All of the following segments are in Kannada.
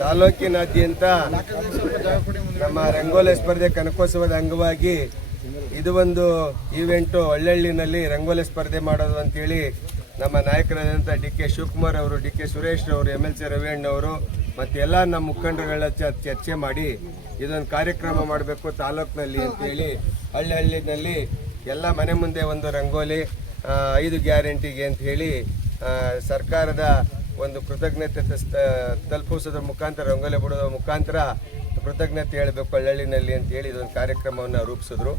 ತಾಲೂಕಿನಾದ್ಯಂತ ನಮ್ಮ ರಂಗೋಲಿ ಸ್ಪರ್ಧೆ ಕನಕೋತ್ಸವದ ಅಂಗವಾಗಿ ಇದು ಒಂದು ಈವೆಂಟು ಹಳ್ಳಿನಲ್ಲಿ ರಂಗೋಲಿ ಸ್ಪರ್ಧೆ ಮಾಡೋದು ಅಂತೇಳಿ ನಮ್ಮ ನಾಯಕರಾದಂಥ ಡಿ.ಕೆ. ಶಿವಕುಮಾರ್ ಅವರು, ಡಿ.ಕೆ. ಸುರೇಶ್ ಅವರು, MLC ರವಿಯಣ್ಣವರು ಮತ್ತು ಎಲ್ಲ ನಮ್ಮ ಮುಖಂಡರುಗಳ ಚರ್ಚೆ ಮಾಡಿ ಇದೊಂದು ಕಾರ್ಯಕ್ರಮ ಮಾಡಬೇಕು ತಾಲೂಕಿನಲ್ಲಿ ಅಂತೇಳಿ ಹಳ್ಳಿನಲ್ಲಿ ಎಲ್ಲ ಮನೆ ಮುಂದೆ ಒಂದು ರಂಗೋಲಿ 5 ಗ್ಯಾರಂಟಿಗೆ ಅಂತ ಹೇಳಿ ಸರ್ಕಾರದ ಒಂದು ಕೃತಜ್ಞತೆ ತಲುಪಿಸೋದ್ರ ಮುಖಾಂತರ ರಂಗೋಲಿ ಬಿಡೋದ್ರ ಮುಖಾಂತರ ಕೃತಜ್ಞತೆ ಹೇಳಬೇಕು ಹಳ್ಳಿನಲ್ಲಿ ಅಂತೇಳಿ ಇದೊಂದು ಕಾರ್ಯಕ್ರಮವನ್ನು ರೂಪಿಸಿದ್ರು.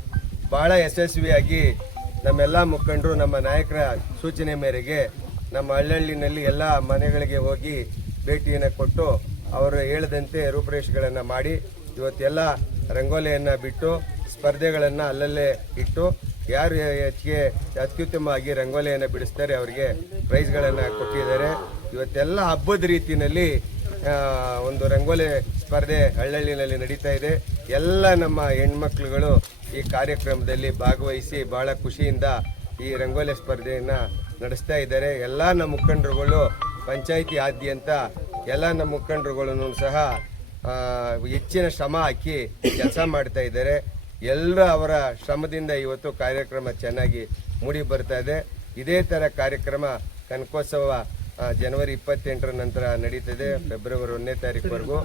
ಭಾಳ ಯಶಸ್ವಿಯಾಗಿ ನಮ್ಮೆಲ್ಲ ಮುಖಂಡರು ನಮ್ಮ ನಾಯಕರ ಸೂಚನೆ ಮೇರೆಗೆ ನಮ್ಮ ಹಳ್ಳಿನಲ್ಲಿ ಎಲ್ಲ ಮನೆಗಳಿಗೆ ಹೋಗಿ ಭೇಟಿಯನ್ನು ಕೊಟ್ಟು ಅವರು ಹೇಳಿದಂತೆ ರೂಪುರೇಷೆಗಳನ್ನು ಮಾಡಿ ಇವತ್ತೆಲ್ಲ ರಂಗೋಲಿಯನ್ನು ಬಿಟ್ಟು ಸ್ಪರ್ಧೆಗಳನ್ನು ಅಲ್ಲಲ್ಲೇ ಇಟ್ಟು ಯಾರು ಹೆಚ್ಚಿಗೆ ಅತ್ಯುತ್ತಮವಾಗಿ ರಂಗೋಲಿಯನ್ನು ಬಿಡಿಸ್ತಾರೆ ಅವರಿಗೆ ಪ್ರೈಸ್ಗಳನ್ನು ಕೊಟ್ಟಿದ್ದಾರೆ. ಇವತ್ತೆಲ್ಲ ಹಬ್ಬದ ರೀತಿಯಲ್ಲಿ ಒಂದು ರಂಗೋಲಿ ಸ್ಪರ್ಧೆ ಹಳ್ಳಿನಲ್ಲಿ ನಡೀತಾ ಇದೆ. ಎಲ್ಲ ನಮ್ಮ ಹೆಣ್ಮಕ್ಳುಗಳು ಈ ಕಾರ್ಯಕ್ರಮದಲ್ಲಿ ಭಾಗವಹಿಸಿ ಭಾಳ ಖುಷಿಯಿಂದ ಈ ರಂಗೋಲಿ ಸ್ಪರ್ಧೆಯನ್ನು ನಡೆಸ್ತಾ ಇದ್ದಾರೆ. ಎಲ್ಲ ನಮ್ಮ ಮುಖಂಡರುಗಳು ಪಂಚಾಯಿತಿ ಆದ್ಯಂತ ಎಲ್ಲ ನಮ್ಮ ಮುಖಂಡರುಗಳನ್ನು ಸಹ ಹೆಚ್ಚಿನ ಶ್ರಮ ಹಾಕಿ ಕೆಲಸ ಮಾಡ್ತಾ ಇದ್ದಾರೆ. ಎಲ್ಲರೂ ಅವರ ಶ್ರಮದಿಂದ ಇವತ್ತು ಕಾರ್ಯಕ್ರಮ ಚೆನ್ನಾಗಿ ಮೂಡಿ ಬರ್ತಾ ಇದೆ. ಇದೇ ಥರ ಕಾರ್ಯಕ್ರಮ ಕನಕೋತ್ಸವ ಜನವರಿ 28ರ ನಂತರ ನಡೀತದೆ, ಫೆಬ್ರವರಿ 1ನೇ ತಾರೀಕುವರೆಗೂ.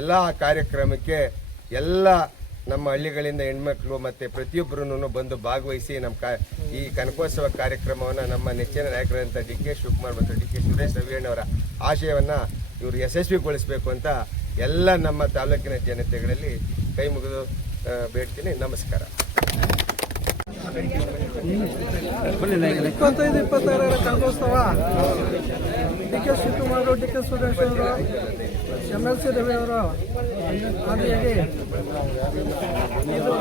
ಎಲ್ಲ ಕಾರ್ಯಕ್ರಮಕ್ಕೆ ಎಲ್ಲ ನಮ್ಮ ಹಳ್ಳಿಗಳಿಂದ ಹೆಣ್ಮಕ್ಳು ಮತ್ತು ಪ್ರತಿಯೊಬ್ಬರೂ ಬಂದು ಭಾಗವಹಿಸಿ ನಮ್ಮ ಈ ಕನಕೋತ್ಸವ ಕಾರ್ಯಕ್ರಮವನ್ನು ನಮ್ಮ ನೆಚ್ಚಿನ ನಾಯಕರಾದಂಥ ಡಿ.ಕೆ. ಶಿವಕುಮಾರ್ ಮತ್ತು ಡಿ.ಕೆ. ಸುರೇಶ್ ರವಿಯಣ್ಣವರ ಆಶಯವನ್ನು ಇವರು ಯಶಸ್ವಿಗೊಳಿಸಬೇಕು ಅಂತ ಎಲ್ಲ ನಮ್ಮ ತಾಲೂಕಿನ ಜನತೆಗಳಲ್ಲಿ ಕೈ ಮುಗಿದು ಬೇಡ್ತೀನಿ. ನಮಸ್ಕಾರ. 25-26ರ ಕನಕೋತ್ಸವ ಡಿ.ಕೆ. ಶಿವಕುಮಾರ್, ಡಿ.ಕೆ. ಸುರೇಶ್ ಅವರು, MLC ರವಿ ಅವರು ಆದಿಯಾಗಿ ಇದು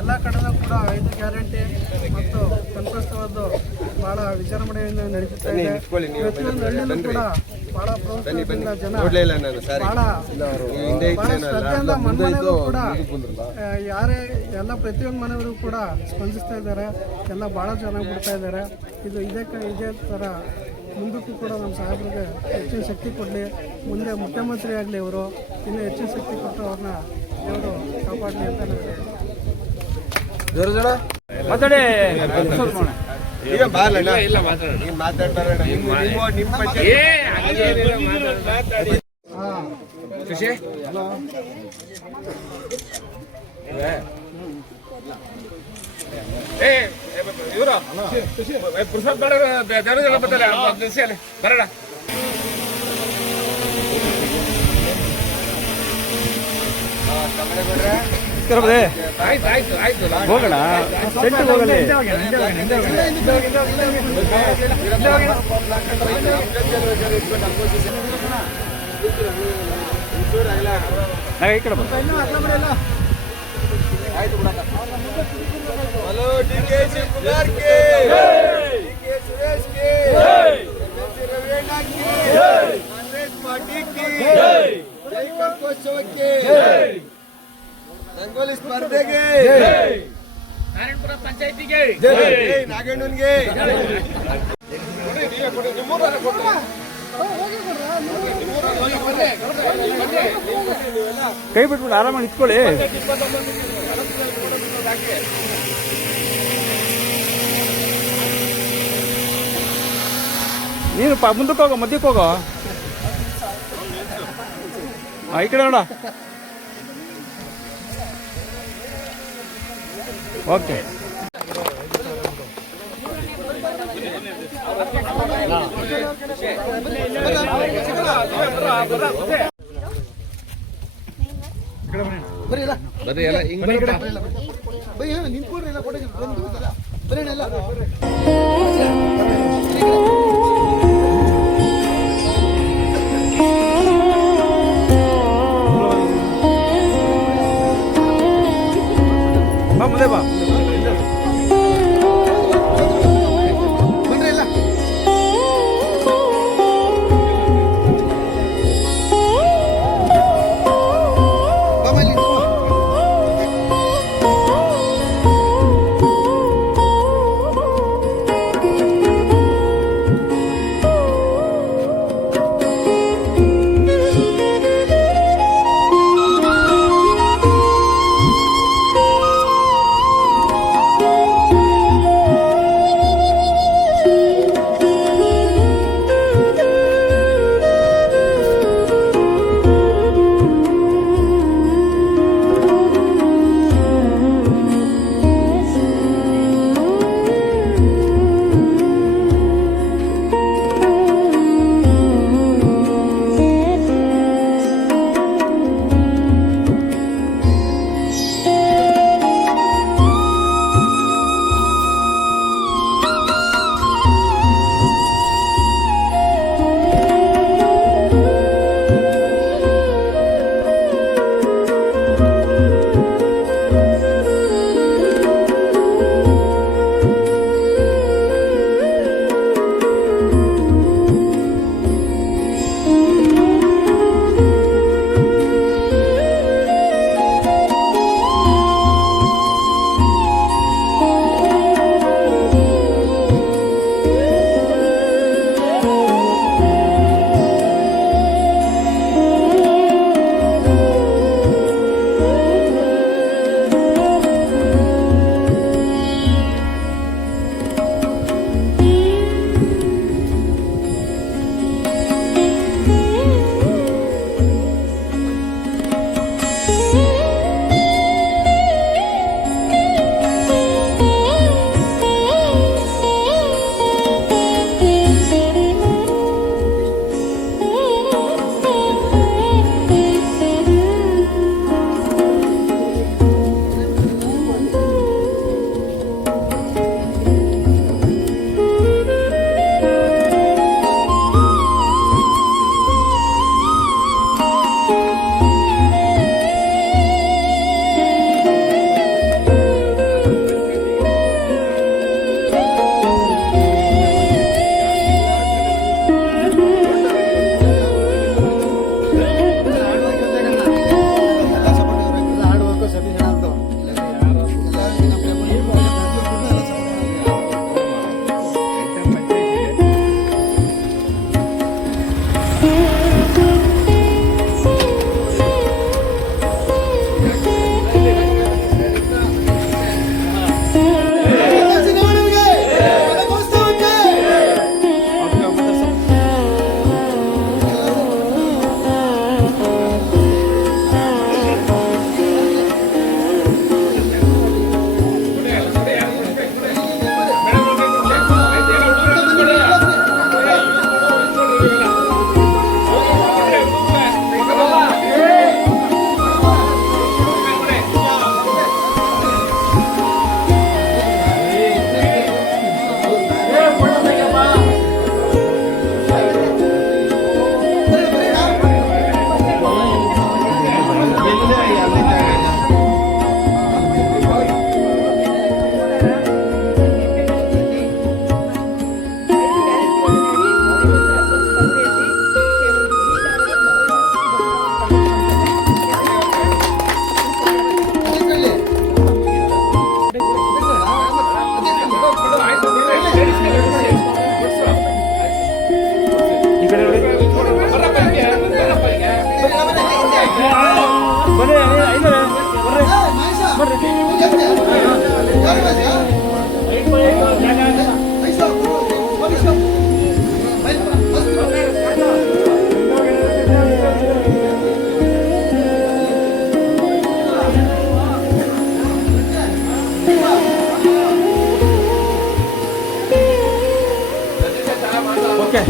ಎಲ್ಲ ಕಡೆಯೂ ಕೂಡ 5 ಗ್ಯಾರಂಟಿ ಮತ್ತು ಕನಕೋತ್ಸವದ್ದು ಭಾಳ ವಿಜೃಂಭಣೆಯಿಂದ ನಡೀತಾ ಇದೆ. ಪ್ರತಿಯೊಂದು ಹಳ್ಳಿಯಲ್ಲೂ ಕೂಡ ಭಾಳ ಪ್ರೋತ್ಸಾಹದಿಂದ ಜನ ಭಾಳ ಶ್ರದ್ಧೆಯಿಂದ ಮನೆಯಲ್ಲೂ ಕೂಡ ಯಾರೇ ಎಲ್ಲ ಪ್ರತಿಯೊಂದು ಮನೆಯವರು ಕೂಡ ಸ್ಪಂದಿಸ್ತಾ ಇದ್ದಾರೆ. ಎಲ್ಲ ಭಾಳ ಚೆನ್ನಾಗಿ ಬಿಡ್ತಾ ಇದ್ದಾರೆ. ಇದೇ ಥರ ಮುಂದಕ್ಕೂ ಕೂಡ ನಮ್ಮ ಸಾಹೇಬರಿಗೆ ಹೆಚ್ಚಿನ ಶಕ್ತಿ ಕೊಡಲಿ. ಮುಂದೆ ಮುಖ್ಯಮಂತ್ರಿ ಆಗಲಿ ಇವರು, ಇನ್ನೂ ಹೆಚ್ಚಿನ ಶಕ್ತಿ ಕೊಟ್ಟು ಅವ್ರನ್ನ ದೇವರು ಕಾಪಾಡಲಿ ಅಂತ ನನಗೆ ಮಾತಾಡಿ. ಇವರು ಪುರುಷೋತ್ ಬರ್ತಾರೆ ಬರೋಣ. ಆಯ್ತು ಹೋಗೋಣ, ಸೆಂಟ್ರಿಗೆ ಹೋಗಲಿ. ಈ ಕಡೆ ಹಲೋ ಡಿ.ಕೆ. ಶಿವಕುಮಾರ್ ಕೆ, ಡಿ.ಕೆ. ಸುರೇಶ್ ಕೆ, MLC ರವಿಯಣ್ಣ ಕೆ, ಕಾಂಗ್ರೆಸ್ ಪಾರ್ಟಿ ಕೆ, ಜೈ ಕನಕೋತ್ಸವಕ್ಕೆ, ರಂಗೋಲಿ ಸ್ಪರ್ಧೆಗೆ, ನಾರಾಯಣಪುರ ಪಂಚಾಯತಿಗೆ, ನಾಗಣ್ಣನ್ಗೆ. ಕೈ ಬಿಟ್ಬಿಟ್ಟು ಆರಾಮಾಗಿ ನಿಂತ್ಕೊಳ್ಳಿ. ನೀನು ಮುಂದಕ್ಕೆ ಹೋಗೋ, ಮಧ್ಯಕ್ಕೆ ಹೋಗೋ. ಈ ಕಡೆ ನೋಡ. ಓಕೆ. ಬರ್ರಿ ಎಲ್ಲ ಹಿಂಗ್ ನಿಂತ್ಕೊಡ್ರಿ, ಎಲ್ಲ ಕೊಡಗಿ ಬರೀ ಎಲ್ಲ. ಮುಂದೆ ಬಾ. ಓಕೆ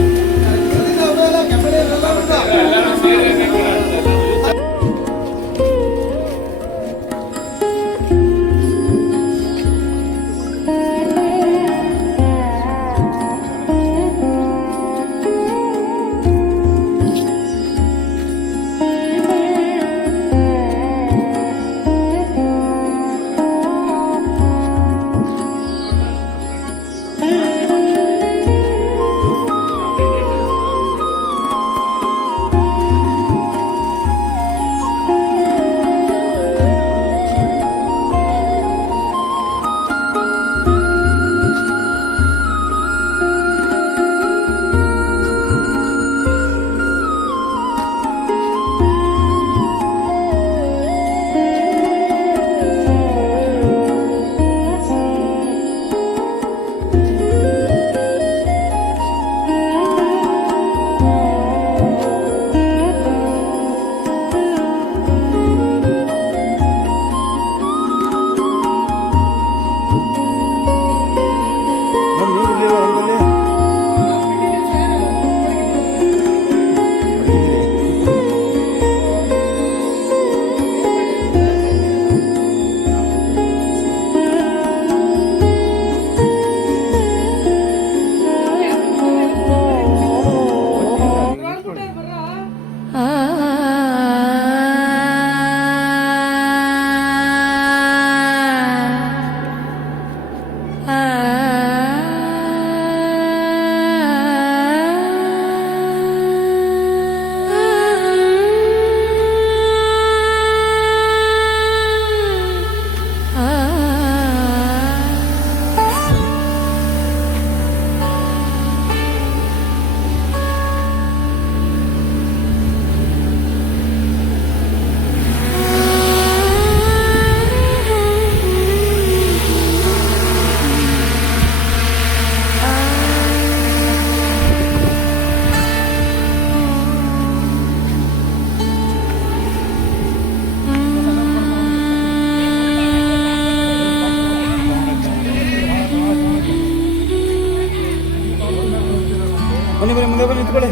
ಬನ್ನಿ ಬನ್ನಿ ಮುಂದೆ ಬನ್ನಿ ನಿಂತ್ಕೊಳ್ಳಿ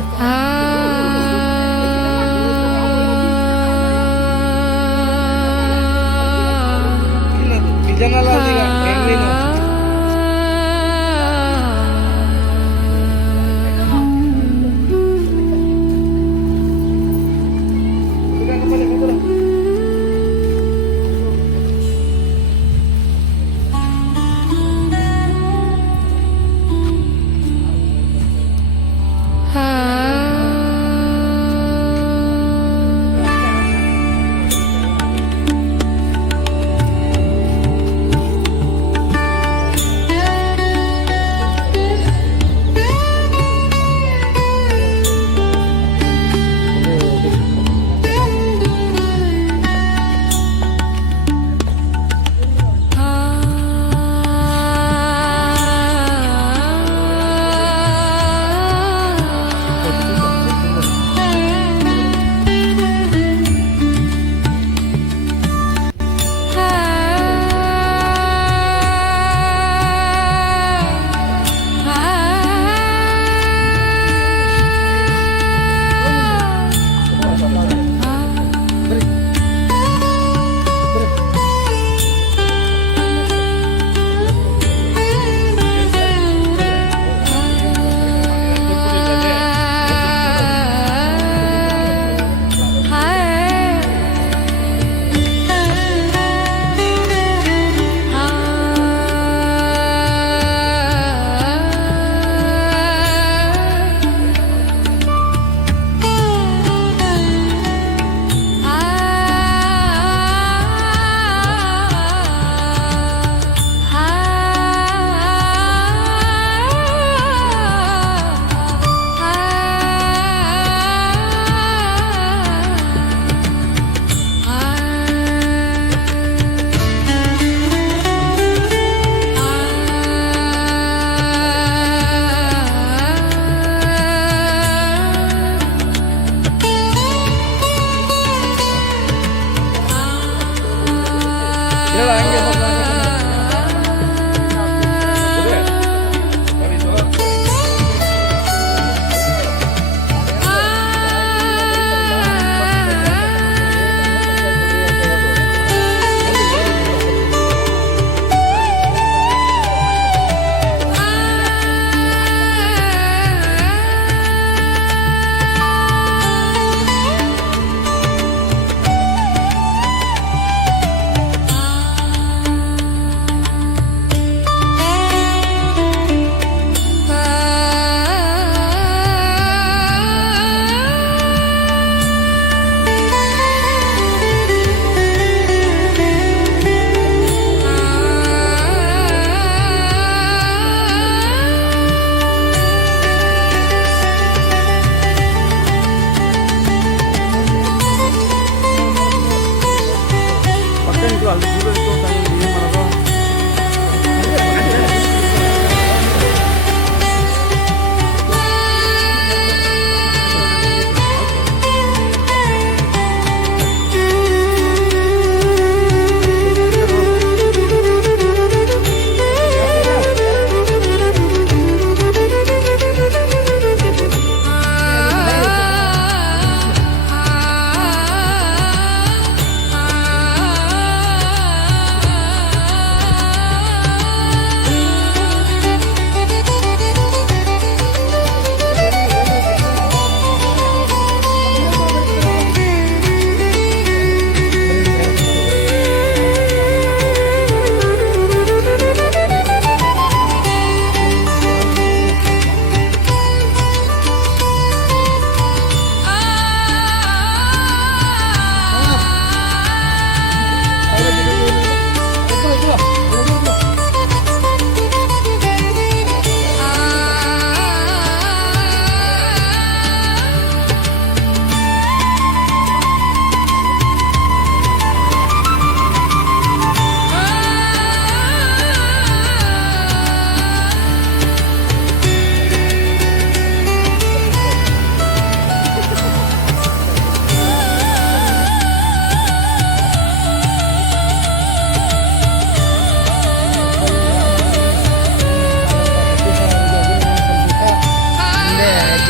Ah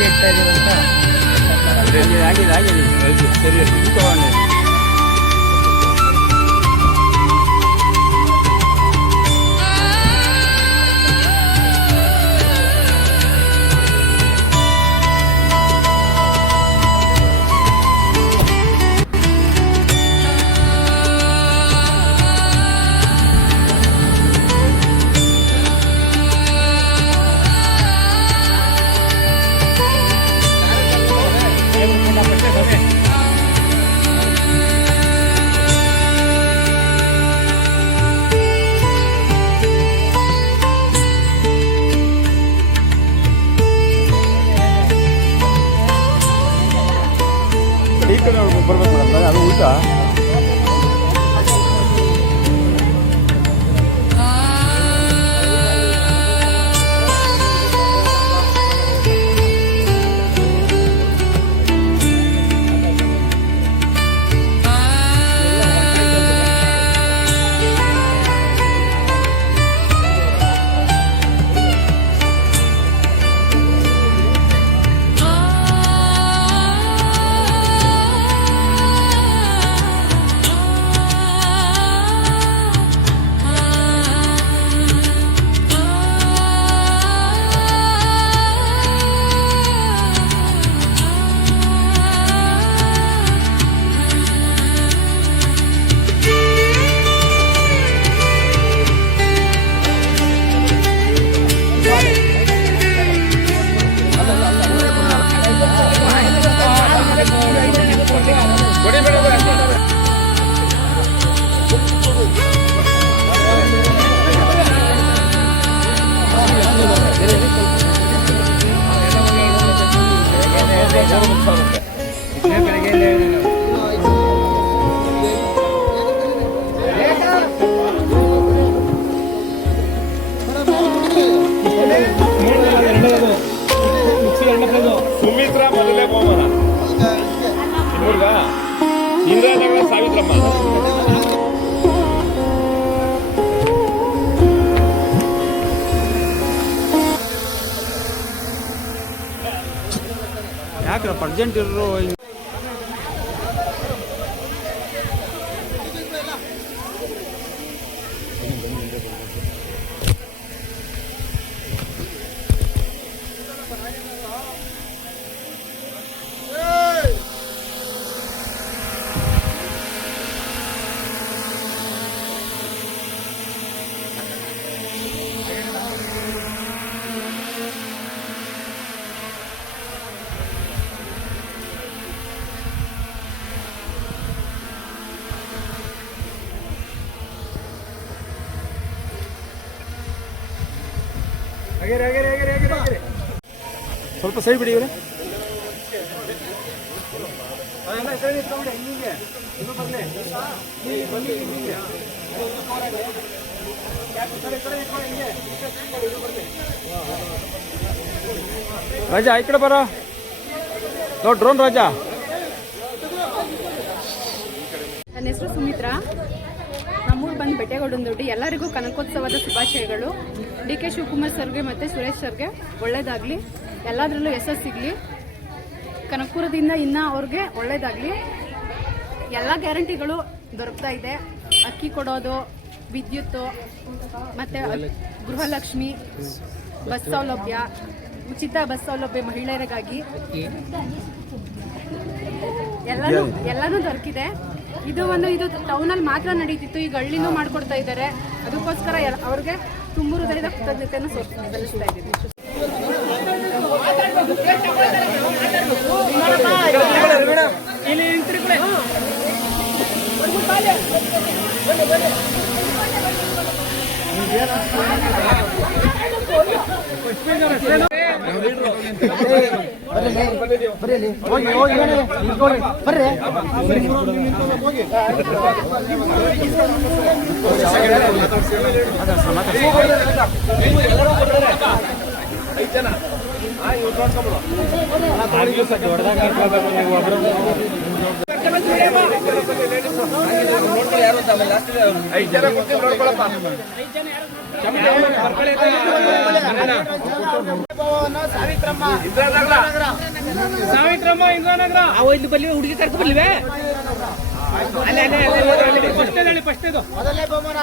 ಇಡ್ತಾ ಇದೀರ ಅಂತ ಆಗಿದೆ ಸರಿ ಇದು ತಗೊಂಡೆ. ಈ ಕಡೆ ಬರ್ಬೇಕು ಮೇಡಮ್, ಅದು ಉಲ್ಟಾ. ಸುಮಿತ್ರಾ ಮೊದಲೇ ಬಹುಮಾನ ಹುಡುಗ ಇಂದ್ರಾನಗರ ಸಾವಿತ್ರಮ್ಮ. ಯಾಕ್ರಪ್ಪ ಅರ್ಜೆಂಟ್ ಇರೋ ಸ್ವಲ್ಪ ಸೈಡ್ ಬಿಡಿ ಇವರೇ. ರಾಜಾ ಈ ಕಡೆ ಬರೋ, ನೋಡಿ ಡ್ರೋನ್ ರಾಜಾ. ನನ್ನ ಹೆಸರು ಸುಮಿತ್ರಾ, ನಮ್ಮೂರು ಬಂದು ಬೆಟ್ಟೆಗೌಡನದೊಡ್ಡಿ. ಎಲ್ಲರಿಗೂ ಕನಕೋತ್ಸವದ ಶುಭಾಶಯಗಳು. ಡಿ ಕೆ ಶಿವಕುಮಾರ್ ಸರ್ಗೆ ಮತ್ತು ಸುರೇಶ್ ಸರ್ಗೆ ಒಳ್ಳೇದಾಗಲಿ, ಎಲ್ಲದರಲ್ಲೂ ಯಶಸ್ಸು ಸಿಗಲಿ. ಕನಕಪುರದಿಂದ ಇನ್ನೂ ಅವ್ರಿಗೆ ಒಳ್ಳೇದಾಗಲಿ. ಎಲ್ಲ ಗ್ಯಾರಂಟಿಗಳು ದೊರಕ್ತಾ ಇದೆ. ಅಕ್ಕಿ ಕೊಡೋದು, ವಿದ್ಯುತ್ತು, ಮತ್ತು ಗೃಹಲಕ್ಷ್ಮಿ, ಬಸ್ ಸೌಲಭ್ಯ, ಉಚಿತ ಬಸ್ ಸೌಲಭ್ಯ ಮಹಿಳೆಯರಿಗಾಗಿ ಎಲ್ಲನೂ ದೊರಕಿದೆ. ಇದು ಟೌನಲ್ಲಿ ಮಾತ್ರ ನಡೀತಿತ್ತು, ಈಗ ಹಳ್ಳಿನೂ ಮಾಡಿಕೊಡ್ತಾ ಇದ್ದಾರೆ. ಅದಕ್ಕೋಸ್ಕರ ಅವ್ರಿಗೆ ತುಂಬ ಹೃದಯದ ಕೃತಜ್ಞತೆಯನ್ನು ಸಲ್ಲಿಸ್ತಾ ಇದ್ದೀವಿ. 5 ಜನ ಕೂತ್ಕೊಂಡು ನೋಡ್ಕೊಳಪ್ಪ. ಸಾವಿತ್ರಮ್ಮ ಇಂದ್ರಾನಗರ ಇಲ್ಲಿ ಬಲ್ಲಿ ಹುಡುಗಿ ಕರ್ಕೊ ಬಲ್ಲಿವೆ ಫಸ್ಟ್ ಇದು ಮೊದಲನೇ ಬಹುಮಾನ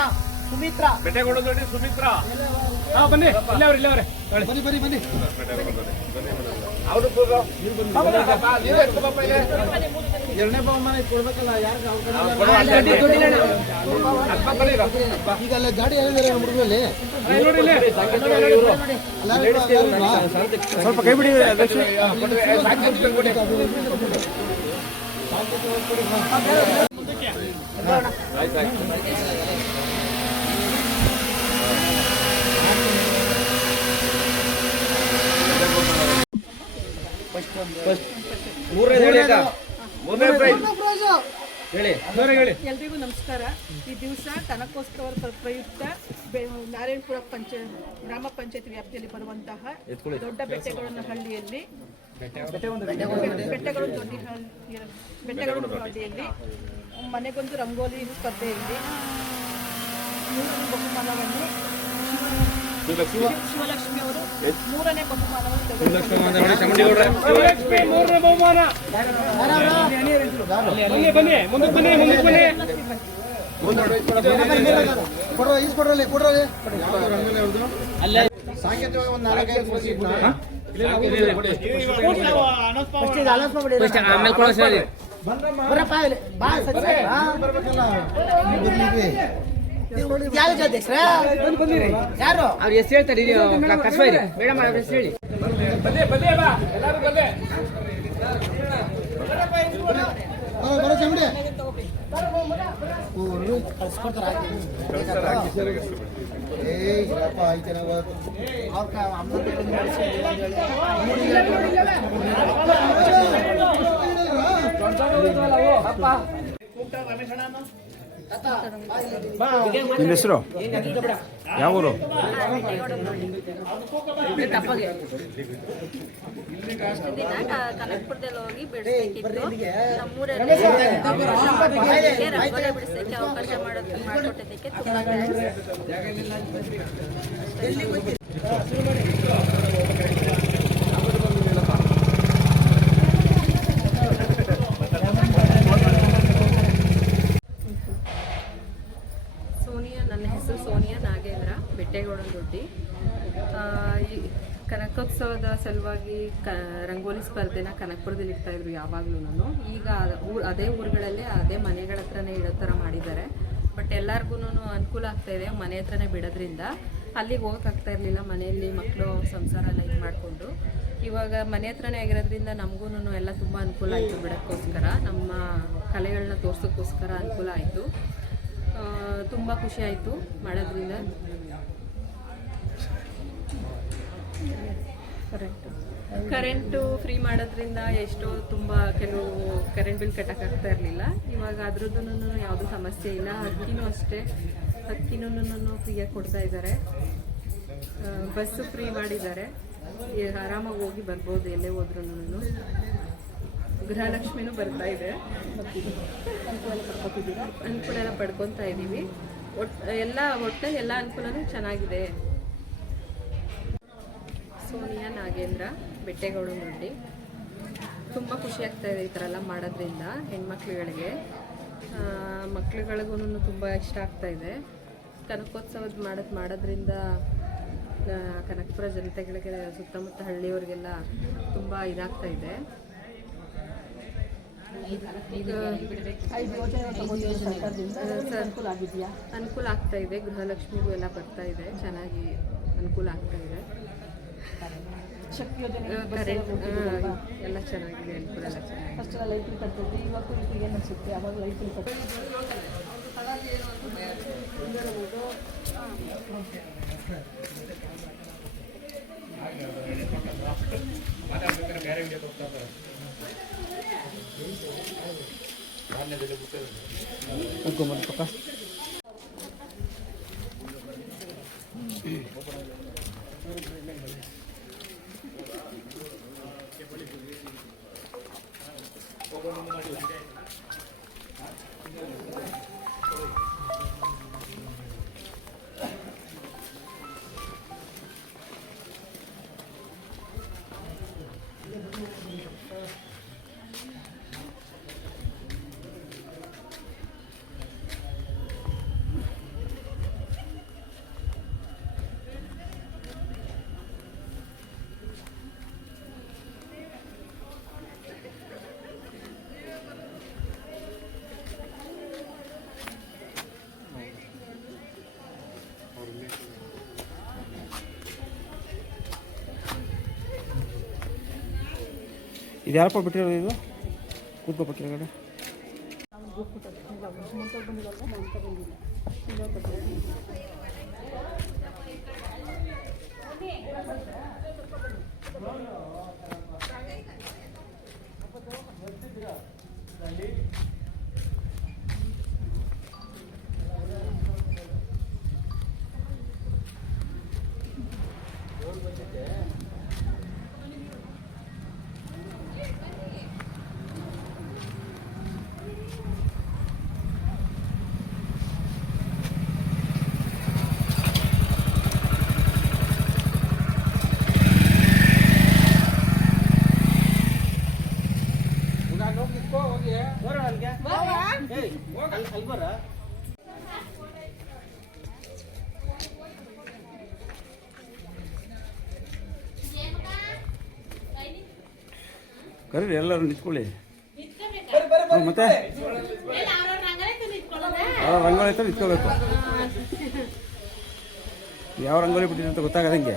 ಸುಮಿತ್ರಾ. ಬೆಟ್ಟೆಗೌಡ ದೊಡ್ಡಿ ಸುಮಿತ್ರಾ. ಬನ್ನಿ ಇಲ್ಲವ್ರೆ ಬನ್ನಿ ಅವರು ಎರಡನೇ ಬಹುಮಾನ ಕೊಡ್ಬೇಕಲ್ಲ ಯಾರಿಗೆ ಈಗ ಅಲ್ಲ ಗಾಡಿ ಹೇಳಿದಾರೆ ಹುಡುಗರಲ್ಲಿ ಸ್ವಲ್ಪ ಕೈ ಬಿಡಿ ಅಧ್ಯಕ್ಷ. ಮೂರನೇ ಪ್ರೈಸ್ ಹೇಳಿ. ಎಲ್ರಿಗೂ ನಮಸ್ಕಾರ. ಈ ದಿವಸ ಕನಕೋತ್ಸವದ ಪ್ರಯುಕ್ತ ನಾರಾಯಣಪುರ ಗ್ರಾಮ ಪಂಚಾಯತ್ ವ್ಯಾಪ್ತಿಯಲ್ಲಿ ಬರುವಂತಹ ದೊಡ್ಡ ಬೆಟ್ಟೆಗಳಹಳ್ಳಿಯಲ್ಲಿ ಬೆಟ್ಟೆಗಳಹಳ್ಳಿಯಲ್ಲಿ ಮನೆಗೊಂದು ರಂಗೋಲಿ ಸ್ಪರ್ಧೆಯಲ್ಲಿ 3ನೇ ಬಹುಮಾನವನ್ನು ಶಿವಲಕ್ಷ್ಮಿ ಅವರು 3ನೇ ಬಹುಮಾನವನ್ನು ಮೂರನೇ ಬಹುಮಾನ. ಬನ್ನಿ ಮುಂದಕ್ಕೆ ಬನ್ನಿ. ಸಾಂಕೇತಿಕವಾಗಿ ಒಂದು 4-5 ಯಾರು ಅವ್ರು ಎಷ್ಟು ಹೇಳ್ತಾರೆ ಮೇಡಮ್ ಅವ್ರ ಹೆಸರು ಹೇಳಿ. ಬನ್ನಿ ಬಾ ಎಲ್ಲರೂ ಬನ್ನಿ. ನಿಮ್ಮ ಹೆಸರು ಯಾವ ಊರು? ಕನಕಪುರದಲ್ಲಿ ಹೋಗಿ ಬಿಡಿಸ್ಬೇಕಿತ್ತು. ನಮ್ಮೂರಲ್ಲಿ ರಂಗೋಲಿ ಬಿಡಿಸೋಕ್ಕೆ ಅವಕಾಶ ಮಾಡಿಕೊಟ್ಟಿದ್ದಕ್ಕೆ ತುಂಬ ನನ್ನ ಹೆಸರು ಸೋನಿಯಾ ನಾಗೇಂದ್ರ, ಬೆಟ್ಟೆಗೌಡನದೊಡ್ಡಿ. ಈ ಕನಕೋತ್ಸವದ ಸಲುವಾಗಿ ರಂಗೋಲಿ ಸ್ಪರ್ಧೆನ ಕನಕಪುರದಲ್ಲಿ ಇಡ್ತಾಯಿದ್ರು ಯಾವಾಗಲೂ. ಈಗ ಅದೇ ಊರುಗಳಲ್ಲೇ ಅದೇ ಮನೆಗಳ ಹತ್ರನೇ ಇಡೋ ಥರ ಮಾಡಿದ್ದಾರೆ. ಬಟ್ ಎಲ್ಲರಿಗೂ ಅನುಕೂಲ ಆಗ್ತಾಯಿದೆ ಮನೆ ಹತ್ರನೇ ಬಿಡೋದ್ರಿಂದ. ಅಲ್ಲಿಗೆ ಹೋಗೋಕ್ಕಾಗ್ತಾ ಇರಲಿಲ್ಲ, ಮನೆಯಲ್ಲಿ ಮಕ್ಕಳು ಸಂಸಾರ ಎಲ್ಲ ಇದು ಮಾಡಿಕೊಂಡು. ಇವಾಗ ಮನೆ ಹತ್ರನೇ ಆಗಿರೋದ್ರಿಂದ ನಮಗೂ ಎಲ್ಲ ತುಂಬ ಅನುಕೂಲ ಆಯಿತು ಬಿಡೋಕ್ಕೋಸ್ಕರ, ನಮ್ಮ ಕಲೆಗಳನ್ನ ತೋರ್ಸೋಕ್ಕೋಸ್ಕರ ಅನುಕೂಲ ಆಯಿತು. ತುಂಬ ಖುಷಿ ಆಯಿತು ಮಾಡೋದ್ರಿಂದ. ಕರೆಂಟು ಫ್ರೀ ಮಾಡೋದ್ರಿಂದ ಎಷ್ಟೋ ತುಂಬ ಕೆಲವು ಕರೆಂಟ್ ಬಿಲ್ ಕಟ್ಟೋಕ್ಕಾಗ್ತಾ ಇರಲಿಲ್ಲ. ಇವಾಗ ಅದ್ರದ್ದು ಯಾವುದೂ ಸಮಸ್ಯೆ ಇಲ್ಲ. ಅಕ್ಕಿನೂ ಅಷ್ಟೇ, ಅಕ್ಕಿನೂ ಫ್ರೀಯಾಗಿ ಕೊಡ್ತಾ ಇದ್ದಾರೆ. ಬಸ್ಸು ಫ್ರೀ ಮಾಡಿದ್ದಾರೆ, ಆರಾಮಾಗಿ ಹೋಗಿ ಬರ್ಬೋದು ಎಲ್ಲೇ ಹೋದ್ರೂ. ಗೃಹಲಕ್ಷ್ಮಿನೂ ಬರ್ತಾ ಇದೆ, ಅನುಕೂಲ ಎಲ್ಲ ಪಡ್ಕೊತಾ ಇದ್ದೀವಿ. ಒಟ್ಟಲ್ಲಿ ಎಲ್ಲ ಅನುಕೂಲನೂ ಚೆನ್ನಾಗಿದೆ. ಸೋನಿಯಾ ನಾಗೇಂದ್ರ, ಬೆಟ್ಟೆಗೌಡನಹಳ್ಳಿ. ತುಂಬ ಖುಷಿ ಆಗ್ತಾಯಿದೆ ಈ ಥರ ಎಲ್ಲ ಮಾಡೋದ್ರಿಂದ. ಹೆಣ್ಮಕ್ಳುಗಳಿಗೆ ಮಕ್ಳುಗಳಿಗೂ ತುಂಬ ಇಷ್ಟ ಆಗ್ತಾಯಿದೆ. ಕನಕೋತ್ಸವದ ಮಾಡೋದ್ರಿಂದ ಕನಕಪುರ ಜನತೆಗಳಿಗೆ, ಸುತ್ತಮುತ್ತ ಹಳ್ಳಿಯವ್ರಿಗೆಲ್ಲ ತುಂಬ ಇದಾಗ್ತಾಯಿದೆ. ಅನುಕೂಲ ಆಗ್ತಾ ಇದೆ. ಗೃಹಲಕ್ಷ್ಮಿಗೂ ಎಲ್ಲ ಬರ್ತಾ ಇದೆ, ಚೆನ್ನಾಗಿ ಅನುಕೂಲ ಆಗ್ತಾ ಇದೆ. ಕರೆಂಟ್ ಎಲ್ಲ ಚೆನ್ನಾಗಿದೆ, ಅನುಕೂಲ ಎಲ್ಲ ಹೋಗೋಣ. ಇದು ಯಾರಪ್ಪ ಬಿಟ್ಟಿರೋದು ಇದು ಕೂತ್ಕೋಪ ಕೆಳಗಡೆ ಕರೀರಿ ಎಲ್ಲರೂ ನಿಂತ್ಕೊಳ್ಳಿ ಮತ್ತೆ ರಂಗೋಲಿ ಐತೆ ನಿಂತ್ಕೋಬೇಕು ಯಾವ ರಂಗೋಲಿ ಬಿಟ್ಟಿದೆ ಅಂತ ಗೊತ್ತಾಗದಂಗೆ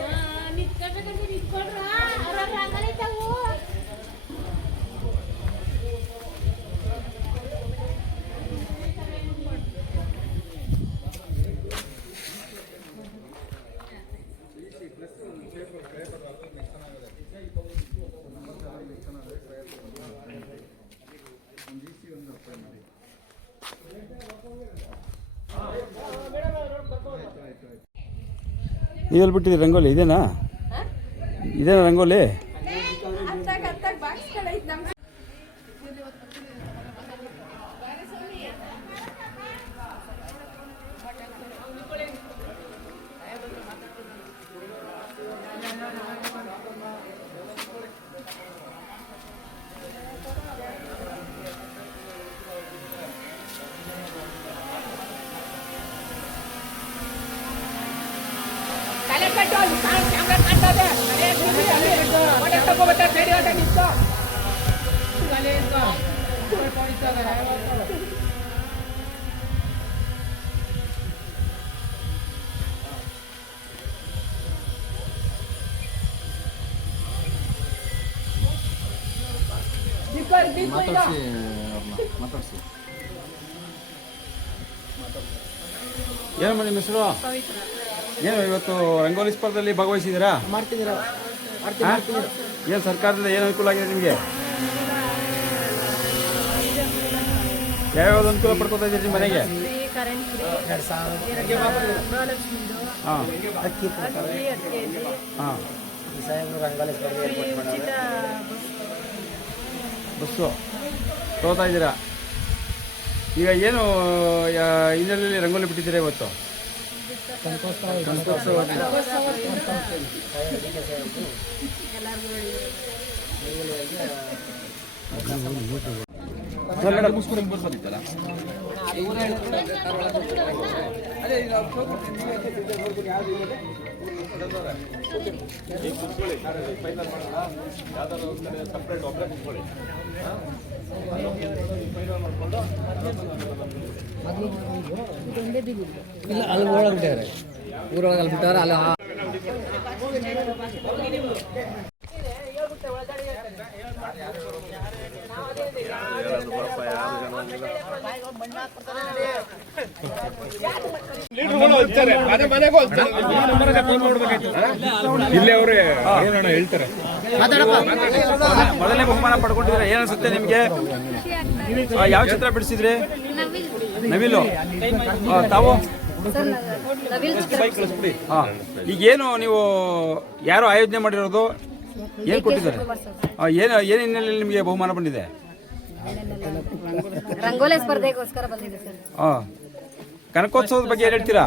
ನೀವೆಲ್ಲಿ ಬಿಟ್ಟಿದ್ದೀರಿ ರಂಗೋಲಿ ಇದೇನಾ ರಂಗೋಲಿ ಮಾತಾಡ್ಸಿ ಏನಮ್ಮ ನಿಮ್ಮ ಹೆಸರು ಏನು ಇವತ್ತು ರಂಗೋಲಿ ಸ್ಪರ್ಧೆಯಲ್ಲಿ ಭಾಗವಹಿಸಿದ್ದೀರಾ ಏನು ಸರ್ಕಾರದಿಂದ ಏನು ಅನುಕೂಲ ಆಗಿದೆ ನಿಮಗೆ ಯಾವ್ಯಾವ್ದು ಅನುಕೂಲ ಪಡ್ಕೊತಾ ಇದ್ದೀರಿ ನಿಮ್ಮ ಮನೆಗೆ ಹಾಂ ಹಾಂ ಬಸ್ಸು ತಗೋತಾ ಇದ್ದೀರಾ ಈಗ ಏನು ಹಿನ್ನೆಲೆಯಲ್ಲಿ ರಂಗೋಲಿ ಬಿಟ್ಟಿದ್ದೀರಾ ಇವತ್ತು ಇಲ್ಲ ಅಲ್ಲಿ ಒಳಗಿಟ್ಟಾರೆ ಊರೊಳಗೆ ಅಲ್ಲಿ ಬಿಟ್ಟಾರೆ ಅಲ್ಲಿ ಇಲ್ಲಿ ಅವರೇ ಏನಣ್ಣ ಹೇಳ್ತಾರೆ ಮೊದಲನೇ ಬಹುಮಾನ ಪಡ್ಕೊಂಡಿದ್ದೀರಾ ಏನು ಅನ್ಸುತ್ತೆ ನಿಮಗೆ ಯಾವ ಚಿತ್ರ ಬಿಡಿಸಿದ್ರಿ ನವಿಲು ತಾವು ಹಾಂ ಈಗೇನು ನೀವು ಯಾರು ಆಯೋಜನೆ ಮಾಡಿರೋದು ಏನು ಕೊಟ್ಟಿದ್ದಾರೆ ಏನು ಹಿನ್ನೆಲೆಯಲ್ಲಿ ನಿಮಗೆ ಬಹುಮಾನ ಬಂದಿದೆ ರಂಗೋಲಿ ಸ್ಪರ್ಧೆಗೋಸ್ಕರ ಬಂದಿದೆ ಸರ್. ಹಾಂ ಕನಕೋತ್ಸವದ ಬಗ್ಗೆ ಏನು ಹೇಳ್ತೀರಾ?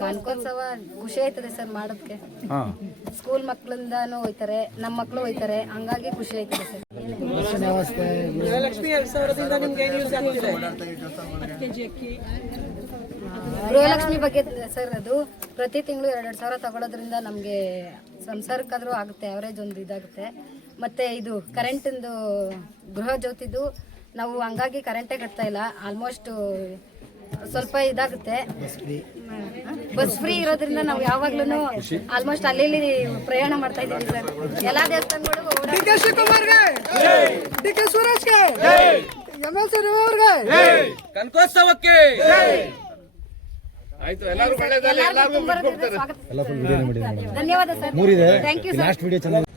ಕನಕೋತ್ಸವ ಖುಷಿ ಆಯ್ತದೆ ಸರ್ ಮಾಡೋದಕ್ಕೆ. ಹಾಂ ಸ್ಕೂಲ್ ಮಕ್ಕಳಿಂದಾನು ಹೋಯ್ತಾರೆ, ನಮ್ಮ ಮಕ್ಕಳು ಹೋಯ್ತಾರೆ, ಹಂಗಾಗಿ ಖುಷಿ ಆಯ್ತದೆ ಸರ್. ಗೃಹಲಕ್ಷ್ಮಿ ಬಗ್ಗೆ ಸರ್, ಅದು ಪ್ರತಿ ತಿಂಗಳು 2,000 ತಗೊಳ್ಳೋದ್ರಿಂದ ನಮಗೆ ಸಂಸಾರಕ್ಕಾದ್ರೂ ಆಗುತ್ತೆ, ಅವರೇಜ್ ಒಂದು ಇದಾಗುತ್ತೆ. ಮತ್ತೆ ಇದು ಕರೆಂಟಿಂದು ಗೃಹ ಜ್ಯೋತಿದು ನಾವು ಹಂಗಾಗಿ ಕರೆಂಟೇ ಕಟ್ತಾ ಇಲ್ಲ. ಆಲ್ಮೋಸ್ಟ್ ಸ್ವಲ್ಪ ಇದಾಗುತ್ತೆ. ಬಸ್ ಫ್ರೀ ಇರೋದ್ರಿಂದ ನಾವು ಯಾವಾಗ್ಲೂ ಆಲ್ಮೋಸ್ಟ್ ಅಲ್ಲಿ ಪ್ರಯಾಣ ಮಾಡ್ತಾ ಇದ್ದೀವಿ ಸರ್. ಎಲ್ಲಾ ದೇವಸ್ಥಾನಗಳಿಗೂ MLC ಅವ್ರಿಗೆ ಕನಕೋತ್ಸವಕ್ಕೆ ಆಯ್ತು, ಎಲ್ಲರೂ ಒಳ್ಳೆದಾಗಲಿ, ಎಲ್ಲರಿಗೂ ಧನ್ಯವಾದ ಸರ್. Thank you sir.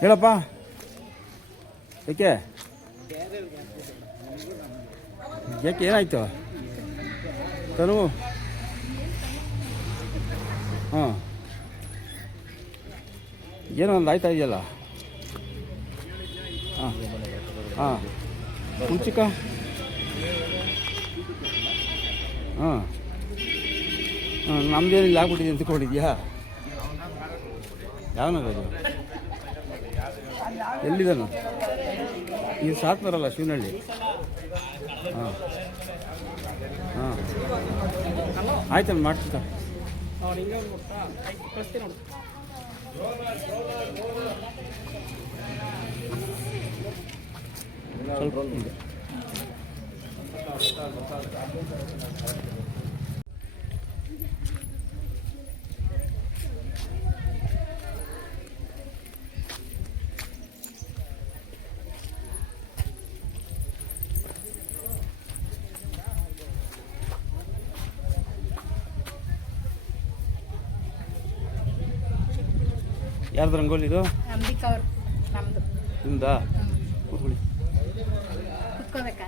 ಹೇಳಪ್ಪ, ಏಕೆ ಯಾಕೆ ಏನಾಯ್ತು ತನು? ಹಾಂ, ಏನೋ ಒಂದು ಆಯ್ತಾ ಇದೆಯಲ್ಲ. ಹಾಂ ಹಾಂ, ಮುಂಚಿಕ ಹಾಂ ಹಾಂ, ನಮ್ದೇನಿಲ್ಲ ಆಗ್ಬಿಟ್ಟಿದೆ ಅಂದ್ಕೊಂಡಿದ್ಯಾ? ಯಾವನದು? ಎಲ್ಲಿದನು? ಇದು ಸಾತ್ನರಲ್ಲ, ಶಿವನಹಳ್ಳಿ. ಹಾಂ ಹಾಂ, ಆಯ್ತಮ್ಮ, ಮಾಡ್ತಿದ್ದ. ಸ್ವಲ್ಪ ಇದೆ. ಯಾರ್ದು ರಂಗೋಲಿ ಇದು? ಅಂಬಿಕಾ ಅವ್ರು, ನಮ್ದು. ನಿಮ್ದಾ? ಕೂತ್ಕೊಳ್ಳಿ. ಕುತ್ಕೋಬೇಕಾ?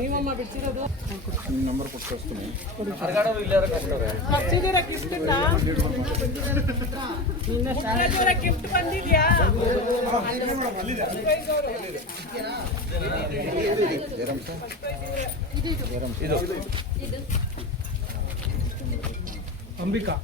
ನೀವಮ್ಮ ಬಿಡ್ಸಿರೋದು ನಂಬರ್ ಕೊಟ್ಟು ಕಳಿಸ್ತೀನಿ. ಗಿಫ್ಟ್ ಬಂದಿದ್ಯಾ? ಅಂಬಿಕಾ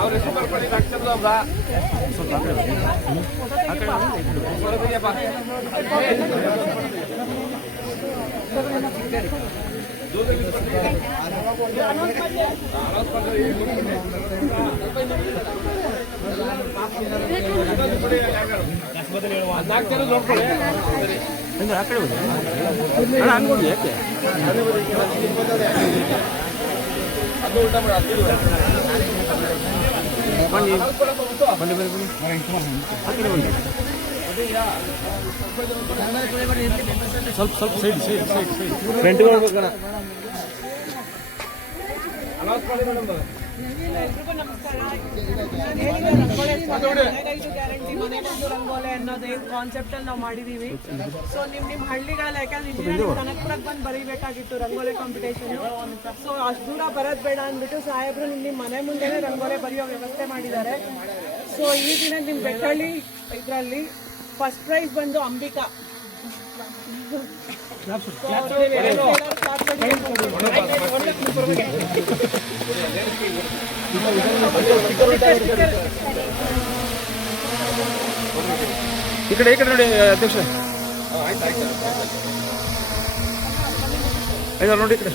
ಅವ್ರ ಹೆಸರು ಬರ್ಕೊಳ್ಳಿ. ನೋಡ್ಕೊಳ್ಳಿ. ಆ ಕಡೆ ಹೋಗಿ ಅನ್ಕೊಂಡು ಯಾಕೆ ಅದು ಊಟ ಮಾಡಿ ಬನ್ನಿ ಬನ್ನಿ ಬನ್ನಿ ಬನ್ನಿ ಆ ಕಡೆ ಬನ್ನಿ. ಸ್ವಲ್ಪ ಸ್ವಲ್ಪ side side side side front ಹೋಗ್ಬೇಕಣ್ಣ. ಎಲ್ರಿಗೂ ನಮಸ್ಕಾರ. ಗ್ಯಾರಂಟಿ ಮನೆ ಬಂದು ರಂಗೋಲೆ ಅನ್ನೋದು ಕಾನ್ಸೆಪ್ಟ್ ಅಲ್ಲಿ ನಾವು ಮಾಡಿದೀವಿ. ಸೊ ನಿಮ್ ಹಳ್ಳಿಗಳ ಯಾಕಂದ್ರೆ ಇಂಜಿನಿಯರಿಂಗ್ ಕನಕಪುರಕ್ಕೆ ಬಂದು ಬರೀಬೇಕಾಗಿತ್ತು ರಂಗೋಲೆ ಕಾಂಪಿಟೇಷನ್. ಸೊ ಅಷ್ಟು ದೂರ ಬರೋದ್ ಬೇಡ ಅಂದ್ಬಿಟ್ಟು ಸಾಹೇಬ್ರು ನಿಮ್ ಮನೆ ಮುಂದೆನೆ ರಂಗೋಲೆ ಬರೆಯೋ ವ್ಯವಸ್ಥೆ ಮಾಡಿದ್ದಾರೆ. ಸೊ ಈ ದಿನ ನಿಮ್ ಬೆಟ್ಟಳ್ಳಿ ಇದರಲ್ಲಿ ಫಸ್ಟ್ ಪ್ರೈಸ್ ಬಂದು ಅಂಬಿಕಾ. ಈ ಕಡೆ ನೋಡಿ ಅಧ್ಯಕ್ಷ. ಐದಾರು ನೋಡಿ ಈ ಕಡೆ.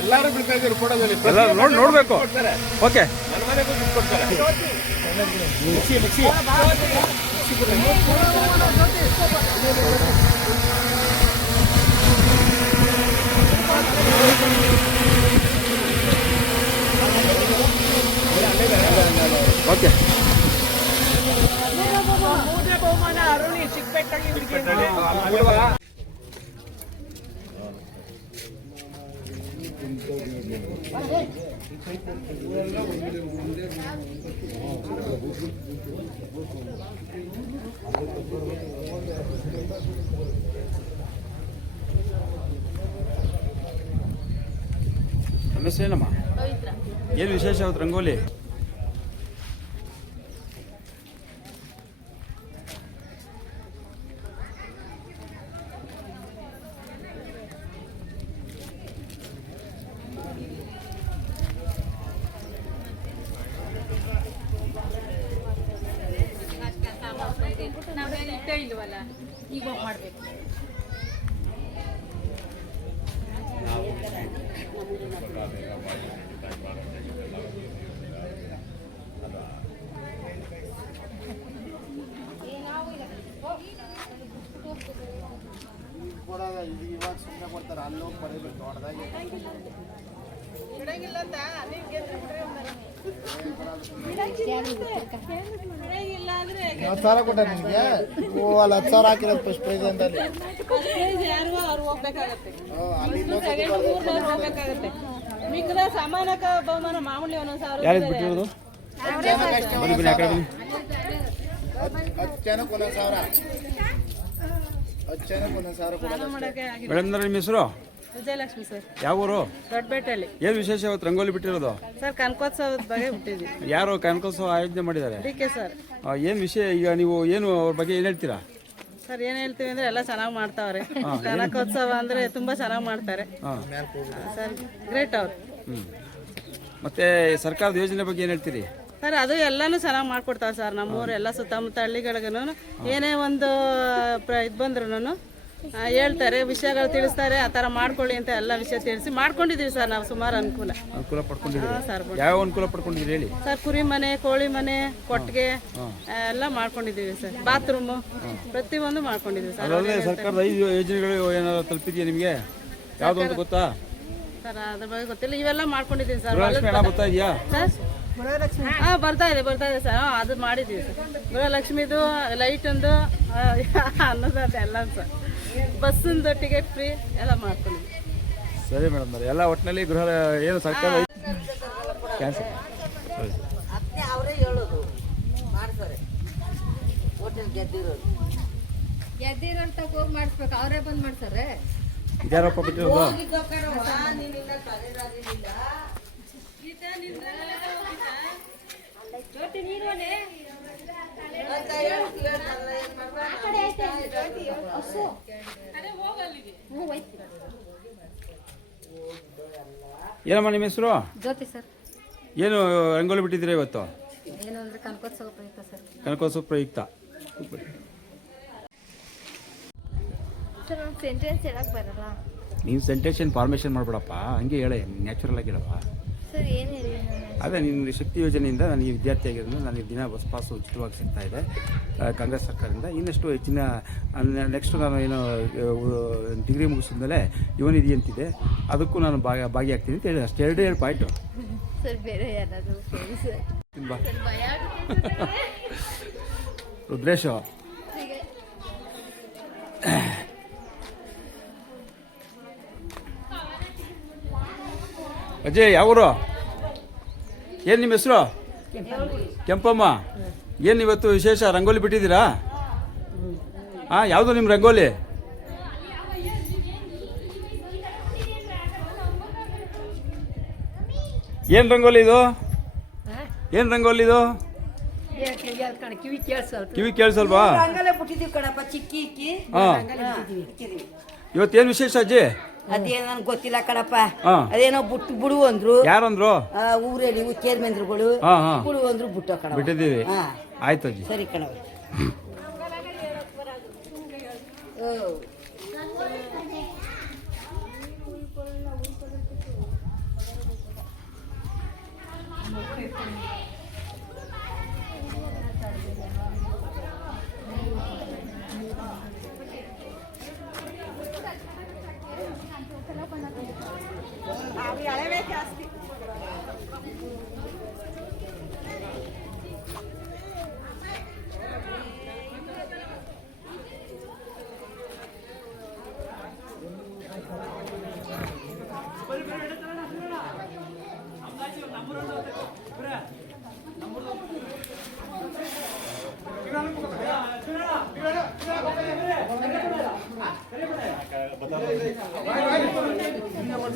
ಎಲ್ಲಾರು ಬಿಡ್ತಾ ಇದ್ರು ಫೋಟೋದಲ್ಲಿ ಎಲ್ಲ ನೋಡ್ಬೇಕು. ಓಕೆ, ನನ್ನ ಮನೆಗೂ ದುಡ್ಡು ಕೊಡ್ತಾರೆ. ಓಕೆ. ಮೂರನೇ ಬಹುಮಾನ ಅರುಣಿ ಚಿಕ್ಕಪೇಟಳ್ಳಿ ಹುಡುಗಿ. ನಮ್ಮ ಹೆಸರೇನಮ್ಮ? ಏನು ವಿಶೇಷ ಅವತ್ತು ರಂಗೋಲಿ? ಇಲ್ವಲ್ಲ, ಈಗ ಹೋಗಿ ಮಾಡ್ಬೇಕು. ಇವಾಗ ಸುಮ್ಮನೆ ಕೊಡ್ತಾರೆ, ಅಲ್ಲಿ ಹೋಗಿ ಬರೀಬೇಕು ದೊಡ್ಡದಾಗಿ. ಬಿಡಂಗಿಲ್ಲ ಅಂತ ನೀನ್ ಗೆದ್ರೆ ಬಿಡ್ರಿ ಅಂತಾರೆ. ಬಿಡಂಗಿಲ್ಲ ಅಂದ್ರೆ 10,000 ಕೊಟ್ಟ ನಿಮಗೆ. ಓ, ಅಲ್ಲಿ 10,000 ಹಾಕಿರೋದು ಫಸ್ಟ್ ಪ್ರೈಸ್ ಅಂತ. ಅಲ್ಲಿ ಯಾರಿಗೋ ಅವ್ರು ಹೋಗ್ಬೇಕಾಗತ್ತೆ, ಹೋಗ್ಬೇಕಾಗತ್ತೆ. ಮಿಕ್ಕದ ಸಾಮಾನ್ಯಕ ಬಹುಮಾನ ಮಾಮೂಲಿ ಒಂದೊಂದು ಸಾವಿರ. ಯಾರು ಬಿಟ್ಟಿರೋದು? ಬನ್ನಿ ಬನ್ನಿ, ಆ ಕಡೆ ಬನ್ನಿ. 10 ಜನಕ್ಕೆ 1,000. 10 ಜನಕ್ಕೆ 1,000 ಕೊಡೋದು. ಮಾಡಕ್ಕೆ ಆಗಿಲ್ಲ. ಮೇಡಮ್ ನಿಮ್ಮ ಹೆಸರು? ವಿಜಯಲಕ್ಷ್ಮಿ ಸರ್, ಯಾವ ಊರು? ದೊಡ್ಡಪೇಟೆಯಲ್ಲಿ. ಏನು ವಿಶೇಷ ಅವತ್ತು ರಂಗೋಲಿ ಬಿಟ್ಟಿರೋದು? ಸರ್ ಕನಕೋತ್ಸವದ ಬಗ್ಗೆ ಬಿಟ್ಟಿದ್ವಿ. ಯಾರು ಕನಕೋತ್ಸವ ಆಯೋಜನೆ ಮಾಡಿದ್ದಾರೆ? D K sir. ಏನು ವಿಷಯ ಈಗ ನೀವು ಏನು ಅವ್ರ ಬಗ್ಗೆ ಏನು ಹೇಳ್ತೀರಾ? ಸರ್ ಏನ್ ಹೇಳ್ತೀವಿ ಅಂದ್ರೆ ಎಲ್ಲ ಚೆನ್ನಾಗಿ ಮಾಡ್ತಾವ್ರೆ. ಕನಕೋತ್ಸವ ಅಂದ್ರೆ ತುಂಬಾ ಚೆನ್ನಾಗಿ ಮಾಡ್ತಾರೆ ಸರ್, ಗ್ರೇಟ್ ಅವ್ರು. ಮತ್ತೆ ಸರ್ಕಾರದ ಯೋಜನೆ ಬಗ್ಗೆ ಏನು ಹೇಳ್ತೀರಿ? ಸರ್ ಅದು ಎಲ್ಲಾನು ಚೆನ್ನಾಗಿ ಮಾಡ್ಕೊಡ್ತಾವೆ ಸರ್. ನಮ್ಮೂರು ಎಲ್ಲ ಸುತ್ತಮುತ್ತ ಹಳ್ಳಿಗಳಿಗೂ ಏನೇ ಒಂದು ಇದು ಬಂದ್ರು ಹೇಳ್ತಾರೆ, ವಿಷಯಗಳು ತಿಳಿಸ್ತಾರೆ, ಆ ಥರ ಮಾಡ್ಕೊಳ್ಳಿ ಅಂತ ಎಲ್ಲ ವಿಷಯ ತಿಳಿಸಿ ಮಾಡ್ಕೊಂಡಿದೀವಿ ಸರ್. ನಾವು ಸುಮಾರು ಅನುಕೂಲ ಪಡ್ಕೊಂಡಿದ್ದೀವಿ ಸರ್. ಯಾವ ಅನುಕೂಲ ಪಡ್ಕೊಂಡಿದ್ದೀರಿ ಹೇಳಿ? ಸರ್ ಕುರಿ ಮನೆ, ಕೋಳಿ ಮನೆ, ಕೊಟ್ಟಿಗೆ ಎಲ್ಲ ಮಾಡ್ಕೊಂಡಿದೀವಿ ಸರ್. ಬಾತ್ರೂಮು ಪ್ರತಿಯೊಂದು ಮಾಡ್ಕೊಂಡಿದೀವಿ ಸರ್. ಅದಲ್ಲದೆ ಸರ್ಕಾರದ 5 ಯೋಜನೆಗಳು ಏನಾದ್ರು ತಲುಪಿದೆಯಾ ನಿಮಗೆ? ಯಾವ್ದು ಅಂತ ಗೊತ್ತಾ ಸರ್? ಅದ್ರ ಬಗ್ಗೆ ಗೊತ್ತಿಲ್ಲ, ಇವೆಲ್ಲ ಮಾಡ್ಕೊಂಡಿದೀವಿ ಸರ್. ಗೃಹಲಕ್ಷ್ಮಿ ಹಣ ಬರ್ತಾ ಇದೆಯಾ ಸರ್ ಬರ್ತಾ ಇದೆ ಸರ್. ಅದು ಮಾಡಿದ್ದೀವಿ ಸರ್. ಗೃಹಲಕ್ಷ್ಮಿದು, ಲೈಟೊಂದು, ಅನ್ನೋದು ಎಲ್ಲ ಸರ್. ಬಸ್ಸಿಂದು ಟಿಕೆಟ್ ಫ್ರೀ ಎಲ್ಲ ಮಾಡ್ಕೊಂಡಿದ್ವಿ. ಸರಿ ಮೇಡಮ್, ಎಲ್ಲ ಒಟ್ಟಿನಲ್ಲಿ ಗೃಹ ಏನು ಸರ್ಕಾರ ಕ್ಯಾನ್ಸಲ್ ಅವರೇ ಹೇಳೋದು ಮಾಡ್ತಾರೆ. ಹೋಟೆಲ್ ಗೆದ್ದಿರೋರು ಅಂತ ಹೋಗಿ ಮಾಡಿಸ್ಬೇಕು, ಅವರೇ ಬಂದು ಮಾಡ್ತಾರೆ. ಇದ್ಯಾರಪ್ಪ ಬಿಟ್ಟಿರೋದು? ಏನಮ್ಮ ನಿಮ್ಮ ಹೆಸರು? ಜ್ಯೋತಿ ಸರ್. ಏನು ರಂಗೋಲಿ ಬಿಟ್ಟಿದ್ದೀರಾ ಇವತ್ತು? ಏನು ಅಂದ್ರೆ ಕನಕೋತ್ಸವ ಪ್ರಯುಕ್ತ ಸರ್. ಕನಕೋತ್ಸವ ಪ್ರಯುಕ್ತ. ಸರ್ ಒಂದು ಸೆಂಟೆನ್ಸ್ ಹೇಳಕ್ ಬರಲ್ಲ. ನೀನು ಸೆಂಟೆನ್ಸ್ ಏನು ಫಾರ್ಮೇಷನ್ ಮಾಡಬೇಡಪ್ಪ, ಹಂಗೆ ಹೇಳ, ನ್ಯಾಚುರಲ್ ಆಗಿ ಹೇಳಪ್ಪ. ಸರ್ ಏನು ಹೇಳಿ? ಅದೇ ನಿನ್ನ ಶಕ್ತಿ ಯೋಜನೆಯಿಂದ ನನಗೆ ವಿದ್ಯಾರ್ಥಿ ಆಗಿರೋದ್ರಿಂದ ನನಗೆ ದಿನ ಬಸ್ ಪಾಸು ಉಚಿತವಾಗಿ ಸಿಗ್ತಾ ಇದೆ ಕಾಂಗ್ರೆಸ್ ಸರ್ಕಾರದಿಂದ. ಇನ್ನಷ್ಟು ಹೆಚ್ಚಿನ ನೆಕ್ಸ್ಟ್ ನಾನು ಏನು ಡಿಗ್ರಿ ಮುಗಿಸಿದ ಮೇಲೆ ಯುವನಿಧಿ ಅಂತಿದೆ, ಅದಕ್ಕೂ ನಾನು ಭಾಗಿಯಾಗ್ತೀನಿ ಅಂತ ಹೇಳಿ ಅಷ್ಟೇ. 2 ಪಾಯಿಂಟು ಸರ್. ಬೇರೆ ಯಾರಾದರೂ ರುದ್ರೇಶು ಅಜಯ್ ಯಾವೂರು? ಏನು ನಿಮ್ಮ ಹೆಸರು? ಕೆಂಪಮ್ಮ. ಏನು ಇವತ್ತು ವಿಶೇಷ ರಂಗೋಲಿ ಬಿಟ್ಟಿದ್ದೀರಾ? ಹಾಂ, ಯಾವುದು ನಿಮ್ಮ ರಂಗೋಲಿ? ಏನು ರಂಗೋಲಿ ಇದು? ಏನು ರಂಗೋಲಿ ಇದು? ಕಿವಿ ಕೇಳಿಸಲ್ವಾ? ಇವತ್ತೇನು ವಿಶೇಷ ಅಜ್ಜಿ? ಅದೇನೋ ನನ್ಗೆ ಗೊತ್ತಿಲ್ಲ ಕಣಪ್ಪ. ಅದೇನೋ ಬಿಡು ಅಂದ್ರು. ಯಾರಂದ್ರು? ಊರಲ್ಲಿ ಚೇರ್ಮನ್ರುಗಳು ಬಿಡು ಅಂದ್ರು, ಬಿಟ್ಟು ಕಣ ಬಿಟ್ಟಿದ್ದೀವಿ. ಆಯ್ತು ಅಜ್ಜಿ. ಸರಿ ಕಣವ. ಅವು ಎಳೆವೇ ಜಾಸ್ತಿ.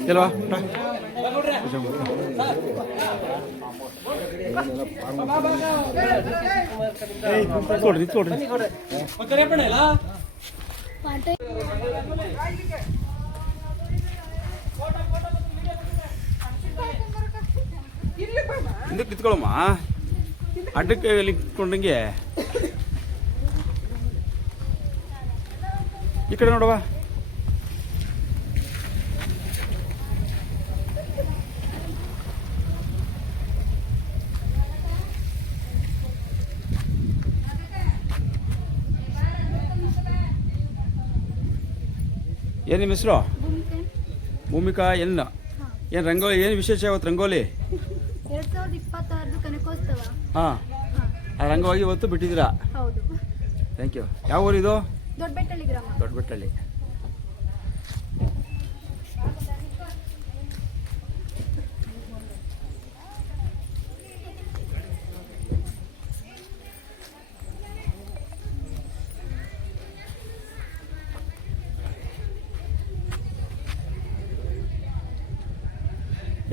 ಕೆಲವಾ ತೋಡ್ರಿ ತೋಡ್ರಿ ಹಿಂದಕ್ಕೆ ನಿಂತ್ಕೊಳ್ಳಮ್ಮ, ಅಡ್ಡಕ್ಕೆ ನಿಂತ್ಕೊಂಡಂಗೆ ಈ ಕಡೆ ನೋಡವಾ. ಏನು ನಿಮ್ಮ ಹೆಸರು? ಭೂಮಿಕಾ. ಏನು ರಂಗೋಲಿ, ಏನು ವಿಶೇಷ ಇವತ್ತು ರಂಗೋಲಿ? 2026 ಕನಕೋತ್ಸವ. ಹಾಂ, ಆ ರಂಗವಾಗಿ ಇವತ್ತು ಬಿಟ್ಟಿದ್ದೀರಾ? ಹೌದು. Thank you. ಯಾವ ಊರಿದು? ದೊಡ್ಡಬೆಟ್ಟಳ್ಳಿ ಗ್ರಾಮ. ದೊಡ್ಡಬೆಟ್ಟಳ್ಳಿ.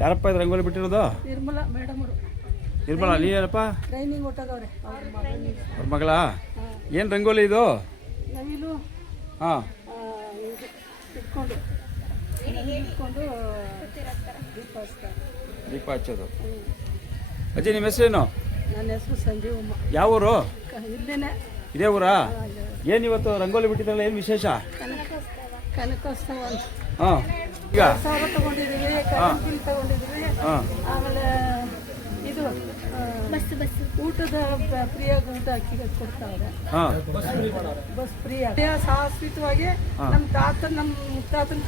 ಯಾರಪ್ಪ ಇದು ರಂಗೋಲಿ ಬಿಟ್ಟಿರೋದು? ನಿರ್ಮಲಾ ಮೇಡಮ್ ಅವರು. ನಿರ್ಮಲಾ, ನೀನಪ್ಪ? ಟ್ರೈನಿಂಗ್ ಹೊಟ್ಟದವ್ರೆ ಅವ್ರ ಮಗಳ. ಏನು ರಂಗೋಲಿ ಇದು? ನವಿಲು ಹಾಂ, ಇಟ್ಕೊಂಡು ದೀಪ ಹಚ್ತಾರೆ. ದೀಪ ಹಚ್ಚೋದು. ಅಜ್ಜಿ ನಿಮ್ಮ ಹೆಸರೇನು? ನನ್ನ ಹೆಸರು ಸಂಜೀವಮ್ಮ. ಯಾವ ಊರು? ಇಲ್ಲೇನೆ. ಇದೇ ಊರಾ? ಏನು ಇವತ್ತು ರಂಗೋಲಿ ಬಿಟ್ಟಿದ್ರಲ್ಲ, ಏನು ವಿಶೇಷ? ಕನಕೋತ್ಸವ ಅಂತ. ಹಾಂ, ಈಗ ಸಾವಿರ ತಗೊಂಡಿದ್ದೀವಿ, ಕರೆಂಟ್ ಬಿಲ್ ತಗೊಂಡಿದ್ದೀವಿ. ಹಾಂ, ಆಮೇಲೆ ಇದು ಊಟದ ಫ್ರೀಯಾಗಿ ಊಟ ಅಕ್ಕಿ ಕೊಡ್ತಾವ್ರೆ. ಹಾಂ, ಬಸ್ ಫ್ರೀ ಶಾಶ್ವತವಾಗಿ ನಮ್ಮ ಮುತ್ತಾತನ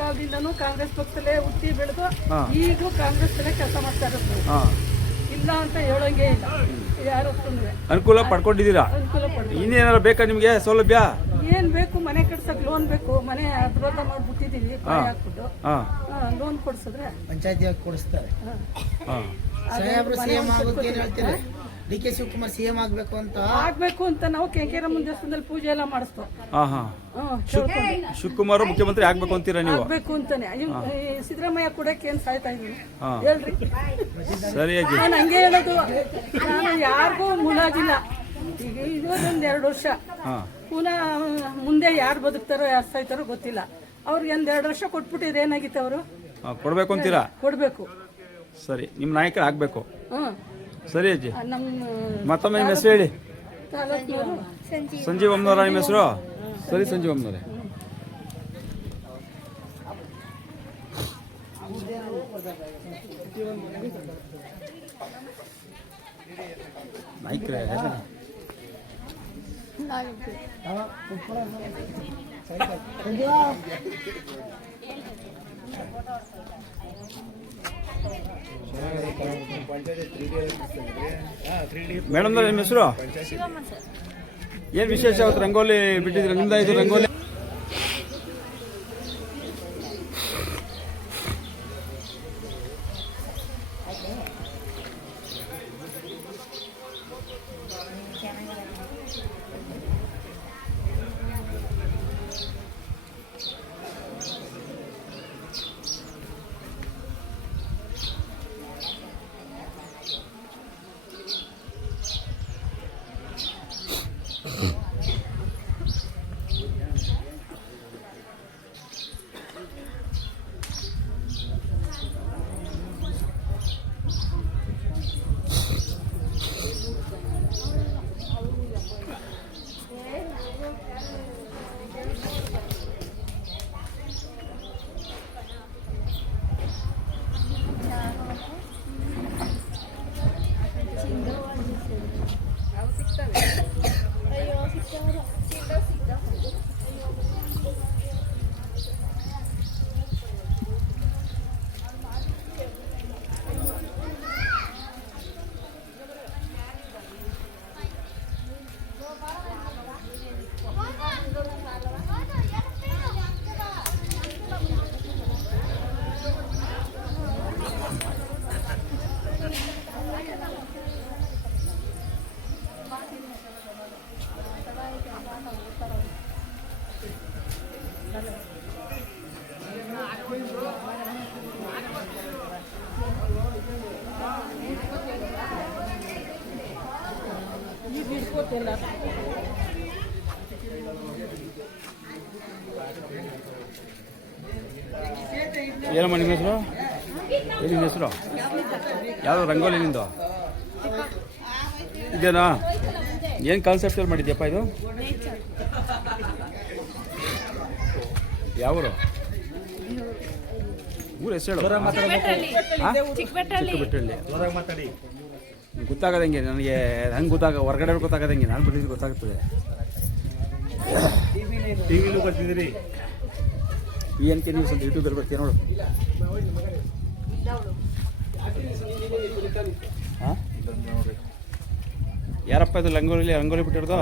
ಕಾಲದಿಂದನೂ ಕಾಂಗ್ರೆಸ್ ಪಕ್ಷದಲ್ಲೇ ಹುಟ್ಟಿ ಬೆಳೆದು ಈಗಲೂ ಕಾಂಗ್ರೆಸ್ ಅಲ್ಲೇ ಕೆಲಸ ಮಾಡ್ತಾ ಇರೋದು. ಹಾಂ, ಇಲ್ಲ ಅಂತ ಹೇಳೋಂಗೆ ಇಲ್ಲ. ಯಾರಕ್ಕೂ ಅನುಕೂಲ ಪಡ್ಕೊಂಡಿದ್ದೀರಾ? ಅನುಕೂಲ ಪಡ್ತೀವಿ. ಇನ್ನೇನಾರು ಬೇಕಾ ನಿಮಗೆ ಸೌಲಭ್ಯ? ಏನ್ ಬೇಕು? ಮನೆ ಕಟ್ಸಕ್ ಲೋನ್ ಬೇಕು. ಮನೆ ಅದ್ರೋಧ ಮಾಡ್ಬಿಟ್ಟಿದೀವಿ, ಕಾಯಿ ಹಾಕ್ಬಿಟ್ಟು. ಲೋನ್ ಕೊಡ್ಸಿದ್ರೆ ಪಂಚಾಯತಿ ಕೊಡಿಸ್ತಾರೆ. ಹಾಂ, ಸಾಹೇಬ್ರು ಸಿಎಂ ಆಗೋಕೆ ಏನ್ ಹೇಳ್ತೀರಿ? DK ಶಿವಕುಮಾರ್ ಸಿಎಂ ಆಗ್ಬೇಕು ಅಂತ ನಾವು ಕೆಂಕೇರಮ್ಮನ ದೇವಸ್ಥಾನದಲ್ಲಿ ಪೂಜೆ ಎಲ್ಲ ಮಾಡಿಸ್ತು. ಹಾಂ, ಹಾಂ. ಶಿವಕುಮಾರ್ ಮುಖ್ಯಮಂತ್ರಿ ಆಗ್ಬೇಕು ಅಂತೀರಾ ನೀವು? ಆಗ್ಬೇಕು ಅಂತಾನೆ. ಸಿದ್ದರಾಮಯ್ಯ ಕೊಡಕ್ಕೆ ಏನ್ ಸಾಯ್ತಾ ಇದೀನಿ ಹೇಳ್ರಿ. ಸರಿ ಅಜ್ಜಿ, ನಾನು ಹಂಗೆ ಹೇಳೋದು. ನಾನು ಯಾರಿಗೂ ಮುಲಾಜಿಲ್ಲ. ಈಗ ಇದೊಂದು 2 ವರ್ಷ, ಪುನಃ ಮುಂದೆ ಯಾರು ಬದುಕ್ತಾರೋ ಯಾರು ಸಾಯ್ತಾರೋ ಗೊತ್ತಿಲ್ಲ. ಅವ್ರಿಗೆ 2 ವರ್ಷ ಕೊಟ್ಬಿಟ್ಟಿದ್ರೆ ಏನಾಗಿತ್ತು? ಅವರು ಕೊಡ್ಬೇಕು ಅಂತೀರಾ? ಕೊಡ್ಬೇಕು. ಸರಿ, ನಿಮ್ಮ ನಾಯಕರು ಆಗ್ಬೇಕು. ಸರಿ ಅಜ್ಜಿ, ನಮ್ಮ ಮತ್ತೊಮ್ಮೆ ನಿಮ್ಮ ಹೆಸರು ಹೇಳಿ. ತಾಲೂಕಿನವರು ಸಂಜೀವಮ್ಮನವರ ನಿಮ್ಮ ಹೆಸರು? ಸರಿ ಸಂಜೀವಮ್ಮನವರೇ. ನಾಯಕರೇ ಮೇಡಮ್ ನಿಮ್ಮ ಹೆಸರು? ಏನು ವಿಶೇಷ ಅವತ್ತು ರಂಗೋಲಿ ಬಿಟ್ಟಿದ್ರೆ? ನಿಮ್ದಾಯ್ತು ರಂಗೋಲಿ? ಏನಮ್ಮ ನಿಮ್ಮ ಹೆಸರು? ಏನು ನಿಮ್ಮ ಹೆಸರು? ಯಾವುದು ರಂಗೋಲಿ ನಿಂದು ಇದೇನಾ? ಏನು ಕಾನ್ಸೆಪ್ಟಲ್ಲಿ ಮಾಡಿದ್ಯಪ್ಪ ಇದು? ಯಾವರು ಊರು ಹೆಸರು ಹೇಳು. ಚಿಕ್ಕಬೆಟ್ಟಳ್ಳಿ. ಗೊತ್ತಾಗದಂಗೆ ನನಗೆ ಹಂಗೆ ಹೊರಗಡೆ ಗೊತ್ತಾಗದಂಗೆ ನಾನು ಬಿಟ್ಟಿದ್ದು ಗೊತ್ತಾಗ್ತದೆ. ಟಿವಿಲೂ ಬರ್ತಿದ್ದೀರಿ PNK ನ್ಯೂಸ್ ಅಂತ ಯೂಟ್ಯೂಬಲ್ಲಿ ಬರ್ತೀಯ ನೋಡು. ಹಾಂ ಯಾರಪ್ಪ ಇದು ರಂಗೋಲಿ ಬಿಟ್ಟಿರೋದು?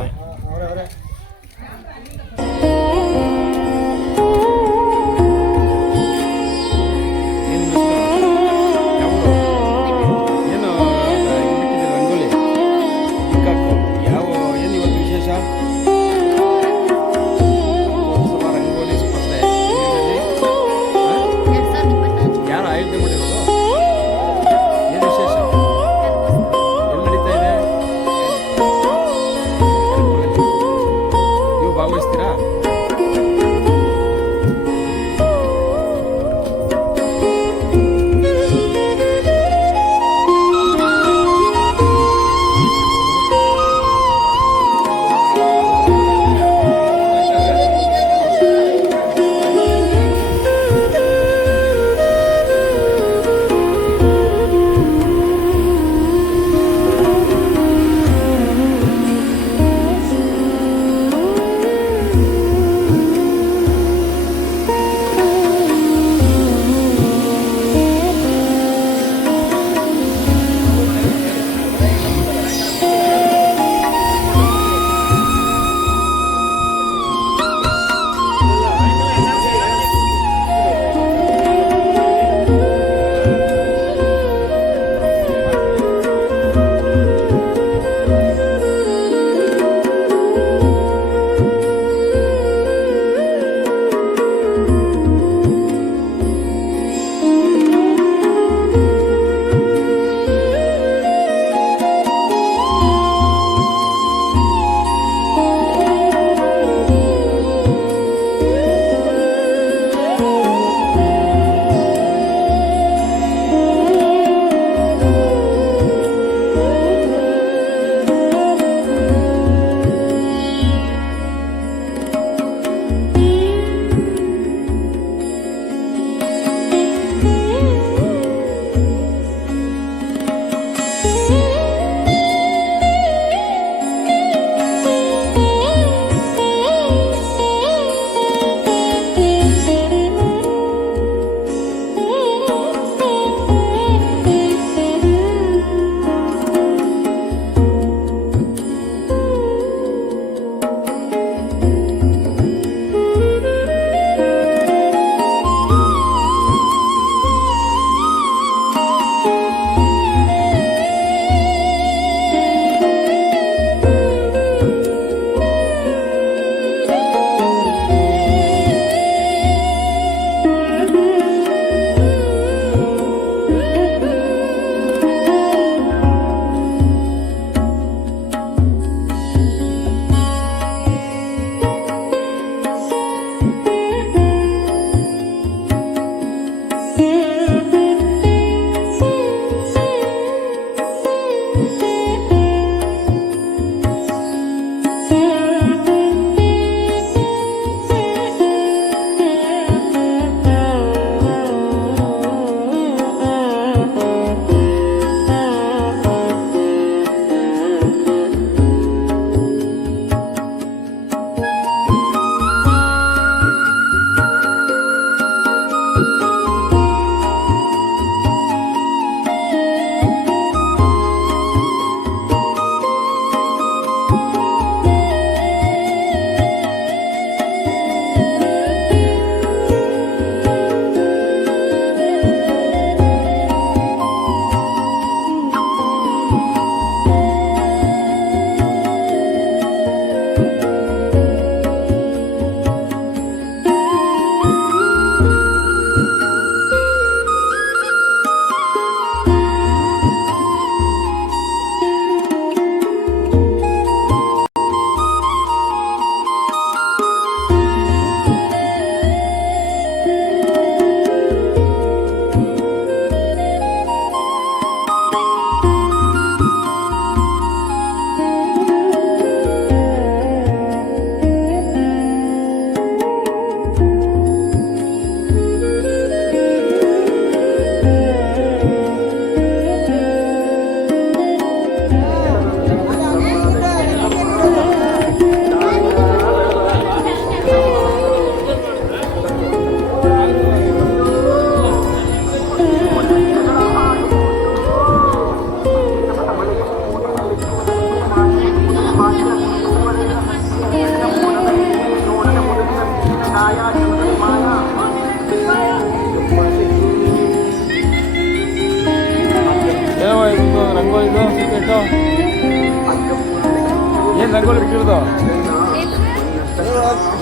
ರಂಗೋಲಿ ಬಿಟ್ಟಿರೋದು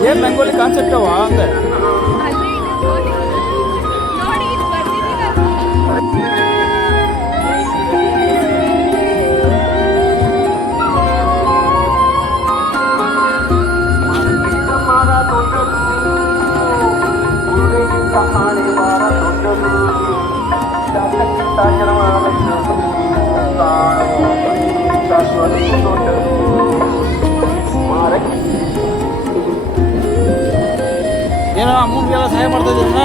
ಏನು ರಂಗೋಲಿ ಕಾನ್ಸೆಪ್ಟ್ ಅವ ಅಂದೆ ಏನೋ ಅಮ್ಮನಿಗೆಲ್ಲ ಸಹಾಯ ಮಾಡ್ತಾ ಇದ್ದೀವಿ